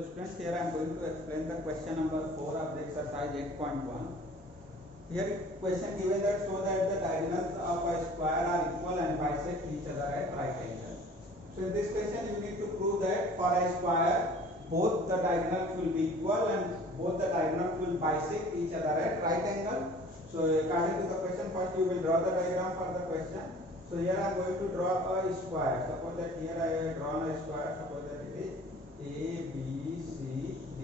So students, here I am going to explain the question number 4 of the exercise 8.1. Here question given that show that the diagonals of a square are equal and bisect each other at right angle. So in this question you need to prove that for a square both the diagonals will be equal and both the diagonals will bisect each other at right angle. So according to the question, first you will draw the diagram for the question. So here I am going to draw a square. Suppose that here I have drawn a square. Suppose that it is A, B, C, D.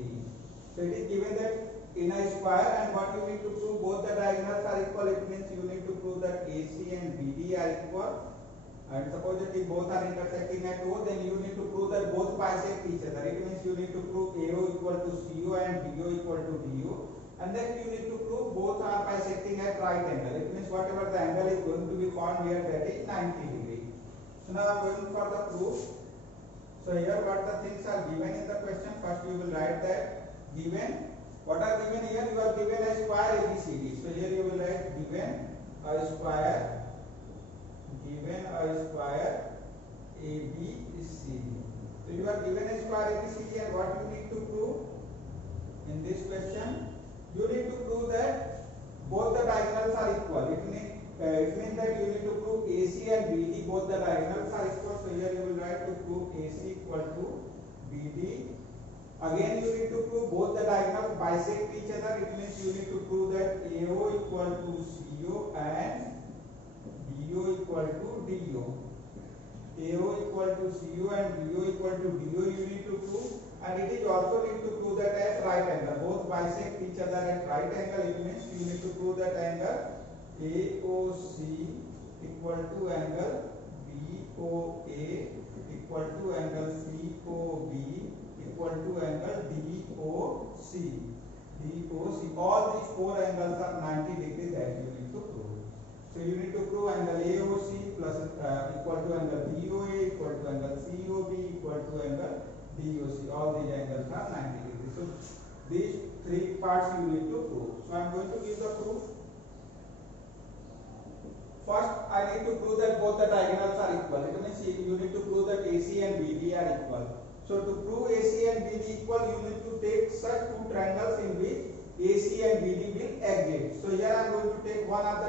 So it is given that in a square, and what you need to prove, both the diagonals are equal. It means you need to prove that AC and BD are equal. And suppose that if both are intersecting at O, then you need to prove that both bisect each other. It means you need to prove AO equal to CO and BO equal to DO. And then you need to prove both are bisecting at right angle. It means whatever the angle is going to be found here, that is 90 degree. So now I am going for the proof. So here what the things are given in the question. First you will write that given. What are given here? You are given a square ABCD. So here you will write given a square. Given a square ABCD. So you are given a square ABCD, and what you need to prove in this question? You need to prove that both the diagonals are equal. It means that you need to prove AC and BD both the diagonals are equal. So here you will write to prove AC equal to BD. Again you need to prove both the diagonals bisect each other. It means you need to prove that AO equal to CO and BO equal to DO. AO equal to CO and BO equal to DO you need to prove. And it is also need to prove that at right angle. Both bisect each other at right angle. It means you need to prove that angle AOC equal to angle BOA equal to angle COB equal to angle DOC. All these four angles are 90 degrees that you need to prove. So you need to prove angle AOC plus equal to angle BOA equal to angle COB equal to angle DOC. All these angles are 90 degrees. So these three parts you need to prove. So I am going to give the proof. First, I need to prove that both the diagonals are equal. It means you need to prove that AC and BD are equal. So to prove AC and BD equal, you need to take such two triangles in which AC and BD will exit. So here I am going to take one of the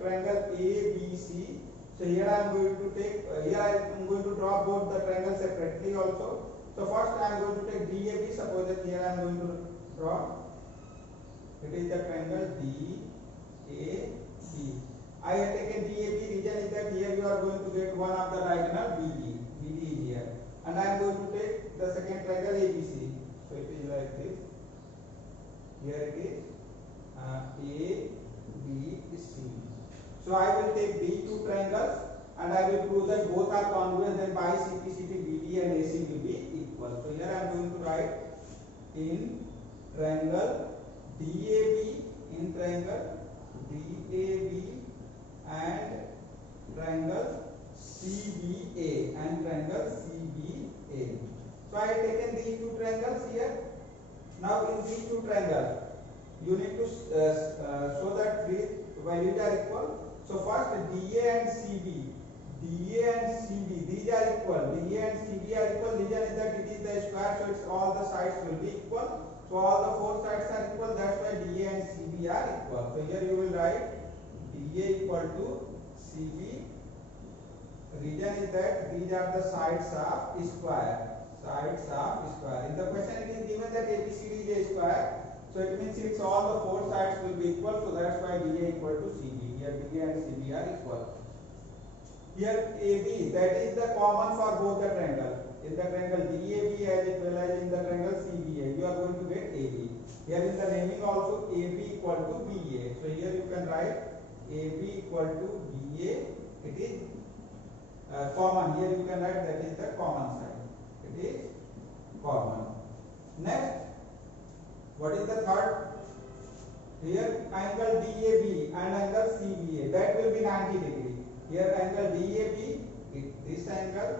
triangle ABC. So here I am going to take I am going to draw both the triangles separately also. So first I am going to take DAB. Suppose that here I am going to draw. It is the triangle DAB. I have taken DAB. Reason is that here you are going to get one of the diagonal BD. BD is here, and I am going to take the second triangle ABC. So it is like this. Here it is ABC. So I will take these two triangles and I will prove that both are congruent. Then by CP, BD and AC will be equal. So here I am going to write in triangle DAB, in triangle DAB and triangle CBA and triangle CBA. So I have taken these two triangles here. Now in these two triangles, you need to show that three values are equal. So first DA and CB, these are equal. DA and CB are equal. Reason is that it is the square, so it's all the sides will be equal. So all the four sides are equal. That's why DA and CB are equal. So here you will write DA equal to CB. Reason is that these are the sides of square. In the question it is given that ABCD is a square. So it means it's all the four sides will be equal. So that's why DA equal to CB. Here DA and CB are equal. Here AB, that is the common for both the triangle. In the triangle DAB as well as in the triangle CBA, you are going to get AB. Here in the naming also AB equal to BA. So here you can write AB equal to BA. It is common. Here you can write that is the common side. It is common. Next, what is the third? Here angle DAB and angle CBA, that will be 90 degree. Here angle DAB, this angle,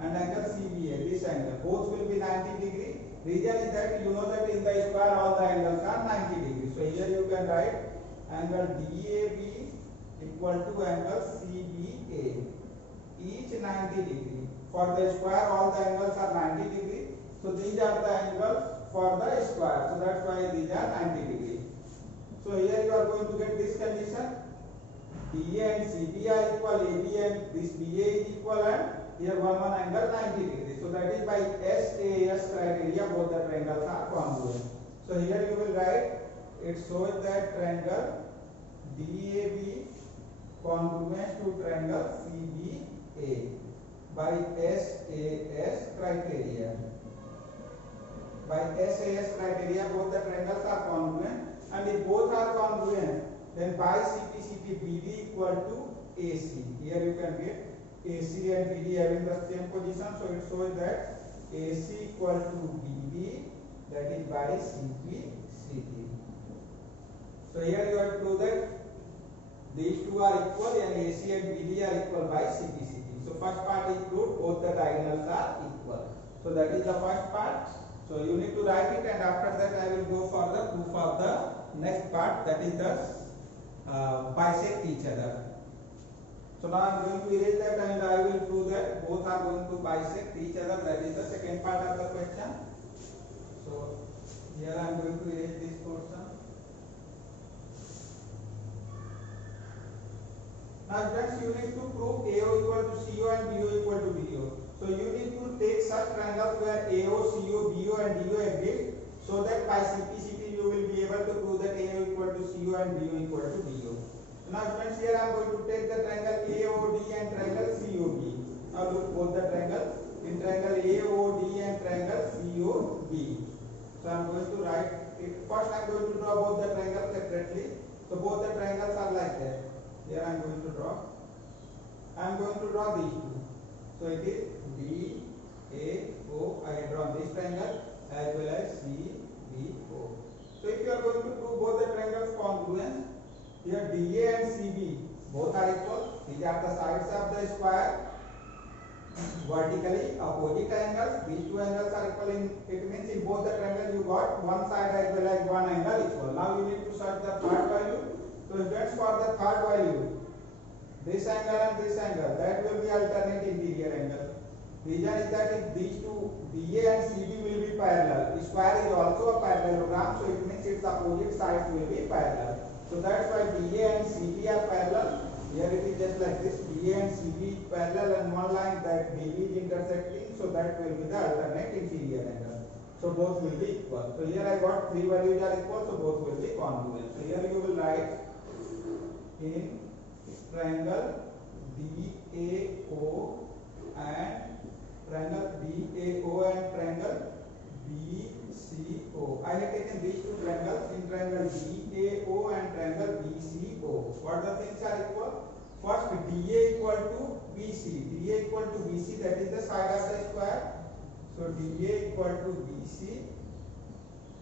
and angle CBA, this angle, both will be 90 degree. Reason is that you know that in the square all the angles are 90 degree. So here you can write angle DAB equal to angle CBA, each 90 degree. For the square all the angles are 90 degree. So these are the angles for the square. So that's why these are 90 degree. So here you are going to get this condition. BA and CB are equal, AB and this BA is equal, and here one angle 90 degree. So that is by SAS criteria both the triangles are congruent. So here you will write, it shows that triangle DAB congruent to triangle CBA by SAS criteria. By SAS criteria both the triangles are congruent, and if both are congruent, then by CP BD equal to AC. Here you can get AC and BD having the same position, so it shows that AC equal to BD, that is by CP. So here you have to prove that these two are equal and AC and BD are equal by CP. So first part is proved, both the diagonals are equal. So that is the first part. So you need to write it, and after that I will go for the proof of the next part, that is the bisect each other. So now I am going to erase that, and I will prove that both are going to bisect each other. That is the second part of the question. So here I am going to erase this portion. Now friends, you need to prove AO equal to CO and BO equal to DO. So you need to take such triangles where AO, CO, BO and DO exist, so that by CP you will be able to prove that AO equal to CO and BO equal to DO. Now friends, here I am going to take the triangle AOD and triangle COB. Now look both the triangles. In triangle AOD and triangle COB. So I am going to write it. First I am going to draw both the triangles separately. So both the triangles are like that. Here I am going to draw. I am going to draw these two. So it is DAO. I have drawn this triangle as well as CBO. So if you are going to prove both the triangles congruent, here DA and CB both are equal. These are the sides of the square. Vertically opposite angles. These two angles are equal. It means in both the triangles you got one side as well as one angle equal. Now you need to search the third value. So that's for the third value. This angle and this angle, that will be alternate interior angle. Reason is that if these two DA and CB will be parallel, square is also a parallelogram, so it means its opposite sides will be parallel. So that's why DA and CB are parallel. Here it is just like this, DA and CB parallel, and one line that DB is intersecting, so that will be the alternate interior angle. So both will be equal. So here I got three values are equal, so both will be congruent. So here you will write in triangle DAO and triangle BCO. I have taken these two triangles in triangle DAO and triangle BCO. What the things are equal? First, DA equal to BC. DA equal to BC, that is the side of the square. So DA equal to BC,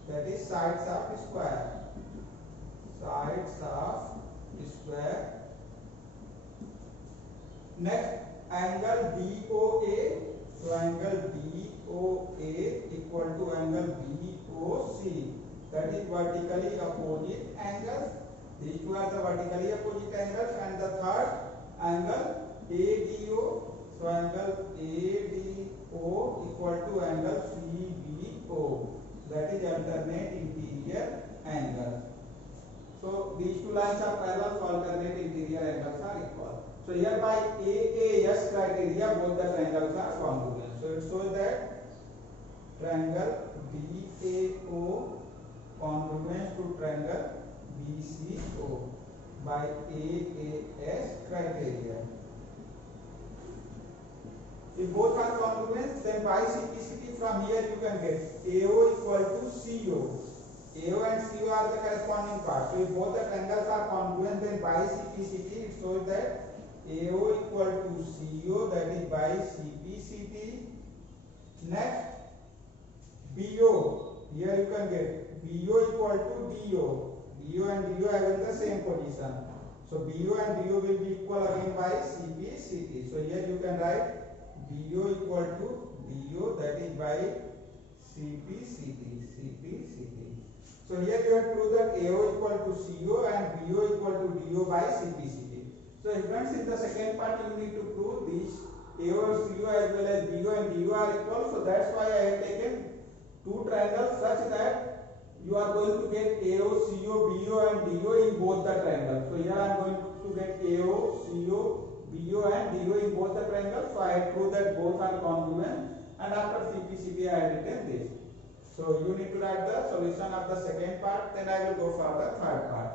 that is sides of square. Sides of square. Next, angle DOA. So angle DOA equal to angle BOC. That is vertically opposite angles. These two are the vertically opposite angles. And the third angle ADO. So angle ADO equal to angle CBO. That is alternate interior angle. So these two lines are parallel, so alternate interior angles are equal. So here by AAS criteria both the triangles are congruent. So it shows that triangle BAO congruent to triangle BCO by AAS criteria. If both are congruent, then by CP from here you can get AO equal to CO. AO and CO are the corresponding parts. So if both the triangles are congruent, then by CP it shows that AO equal to CO, that is by CP. Next, BO. Here you can get BO equal to DO. BO and DO having the same position. So BO and DO will be equal again by CP. So here you can write BO equal to DO, that is by CP. So here you have proved that AO equal to CO and BO equal to DO by CP. So friends, in the second part you need to prove these AO, CO as well as BO and DO are equal. So that's why I have taken two triangles such that you are going to get AO, CO, BO and DO in both the triangles. So here I am going to get AO, CO, BO and DO in both the triangles. So I have proved that both are congruent, and after CPCT I have written this. So you need to write the solution of the second part, then I will go for the third part.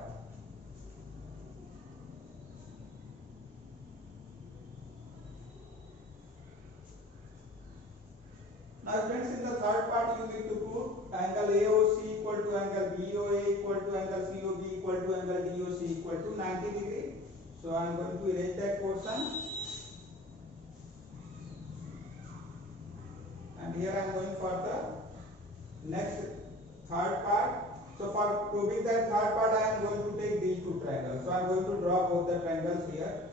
Now friends, in the third part you need to prove angle AOC equal to angle BOA equal to angle COB equal to angle DOC equal to 90 degree. So I am going to erase that portion, and here I am going for the next third part. So for proving that third part I am going to take these two triangles. So I am going to draw both the triangles here.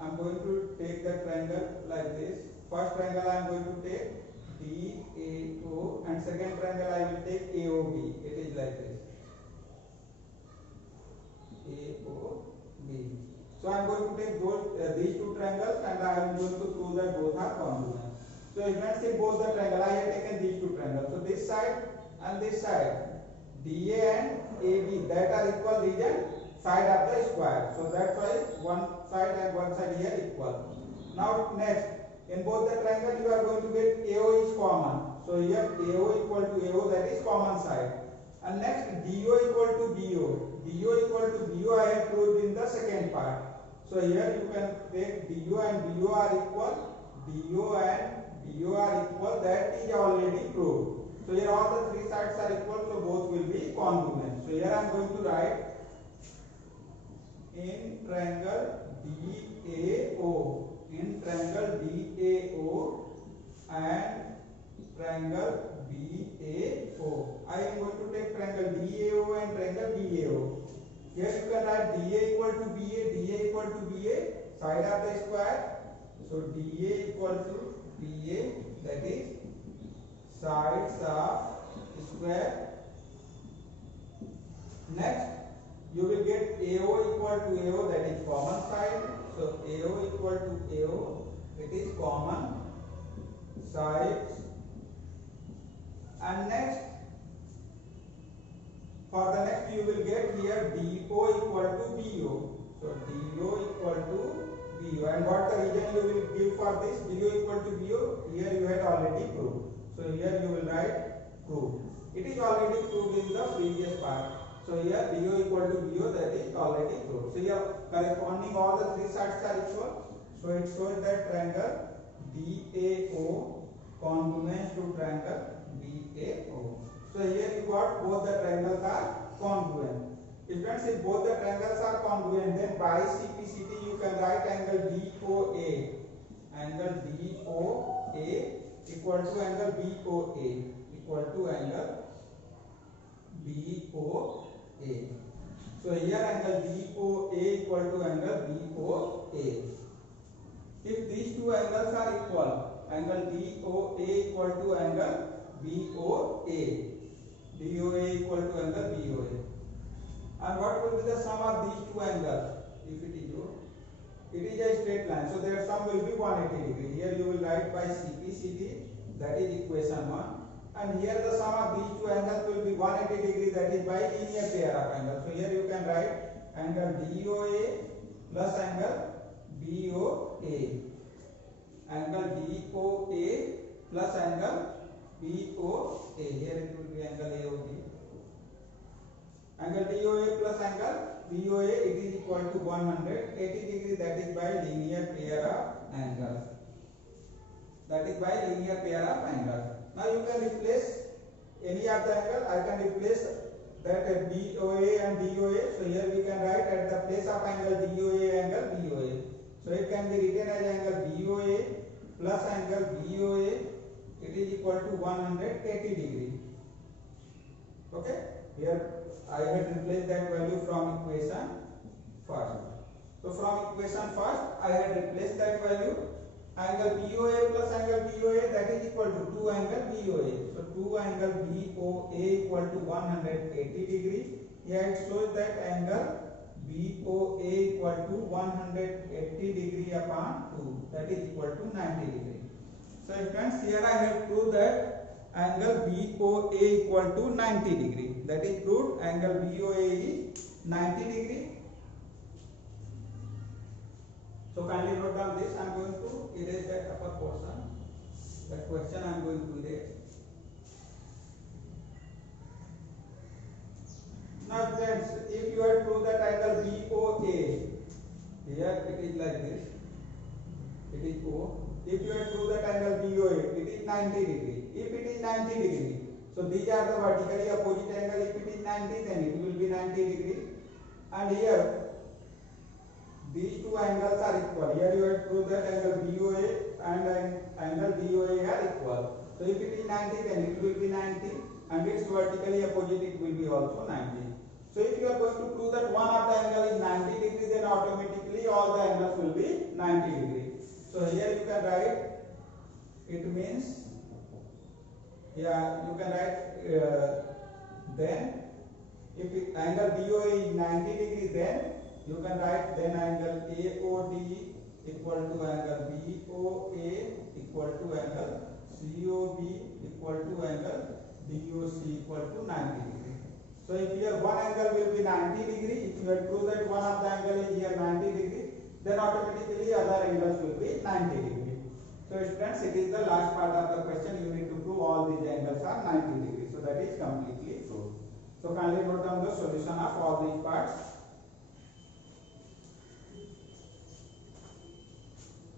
I am going to take the triangle like this. First triangle I am going to take DAO and second triangle I will take AOB. It is like this. AOB. So I am going to take both these two triangles, and I am going to prove that both are congruent. So let's say both the triangle, I have taken these two triangles. So this side and this side, DA and AB, that are equal region side of the square. So that's why one side and one side here equal. Now next, in both the triangle you are going to get AO is common. So here AO equal to AO, that is common side. And next DO equal to BO. DO equal to BO I have proved in the second part. So here you can take DO and BO are equal. DO and BO are equal, that is already proved. So here all the three sides are equal, so both will be congruent. So here I am going to write in triangle DAO. In triangle DAO and triangle BAO. I am going to take triangle DAO and triangle BAO. Here you can write DA equal to BA, DA equal to BA, side of the square. So DA equal to BA, that is sides of square. Next, you will get AO equal to AO, that is common side. So AO equal to AO, it is common sides. And next, for the next you will get here DO equal to BO. So DO equal to BO. And what the region you will give for this DO equal to BO? Here you had already proved. So here you will write proof. It is already proved in the previous part. So here DO equal to BO, that is already proved. So here corresponding all the three sides are equal. So it shows that triangle DAO congruent to triangle BAO. So here you got both the triangles are congruent. If both the triangles are congruent, then by CPCT you can write angle DOA. Angle DOA equal to angle BOA equal to angle BOA. So here angle BOA equal to angle BOA. If these two angles are equal, angle DOA equal to angle BOA. DOA equal to angle BOA. And what will be the sum of these two angles? If it is a straight line, so their sum will be 180 degree. Here you will write by CPCT, that is equation 1. And here the sum of these two angles will be 180 degree, that is by linear pair of angles. So here you can write angle DOA plus angle BOA. Angle DOA plus angle BOA. Here it will be angle AOB. Angle DOA plus angle BOA, it is equal to 180 degree, that is by linear pair of angles. That is by linear pair of angles. Now you can replace any of the angle. I can replace that BOA and DOA. So here we can write at the place of angle DOA angle BOA. So it can be written as angle BOA plus angle BOA. It is equal to 180 degree. Okay. Here I had replaced that value from equation first. So from equation first I had replaced that value. Angle BOA plus angle BOA, that is equal to 2 angle BOA. So 2 angle BOA equal to 180 degree. Here it shows that angle BOA equal to 180 degree upon 2, that is equal to 90 degree. So friends, here I have proved that angle BOA equal to 90 degree. That is proved. Angle BOA is 90 degree. So kindly note down this. I am going to erase that upper portion. That question I am going to erase. Now friends, if you have proved that angle BOA, here it is like this. It is O. If you have proved that angle BOA, it is 90 degree. If it is 90 degree, so these are the vertically opposite angle. If it is 90, then it will be 90 degree. And here, these two angles are equal. Here you have proved that angle BOA and angle BOA are equal. So if it is 90, then it will be 90, and its vertically opposite it will be also 90. So if you are going to prove that one of the angle is 90 degree, then automatically all the angles will be 90 degree. So here you can write, it means, you can write then if angle BOA is 90 degree, then you can write then angle AOD equal to angle BOA equal to angle COB equal to angle DOC equal to 90 degree. So if here one angle will be 90 degree, if you have proved that one of the angle is here 90 degree, then automatically other angles will be 90 degree. So students, it is the last part of the question. You need to prove all these angles are 90 degree. So that is completely proved. So kindly note down the solution of all these parts.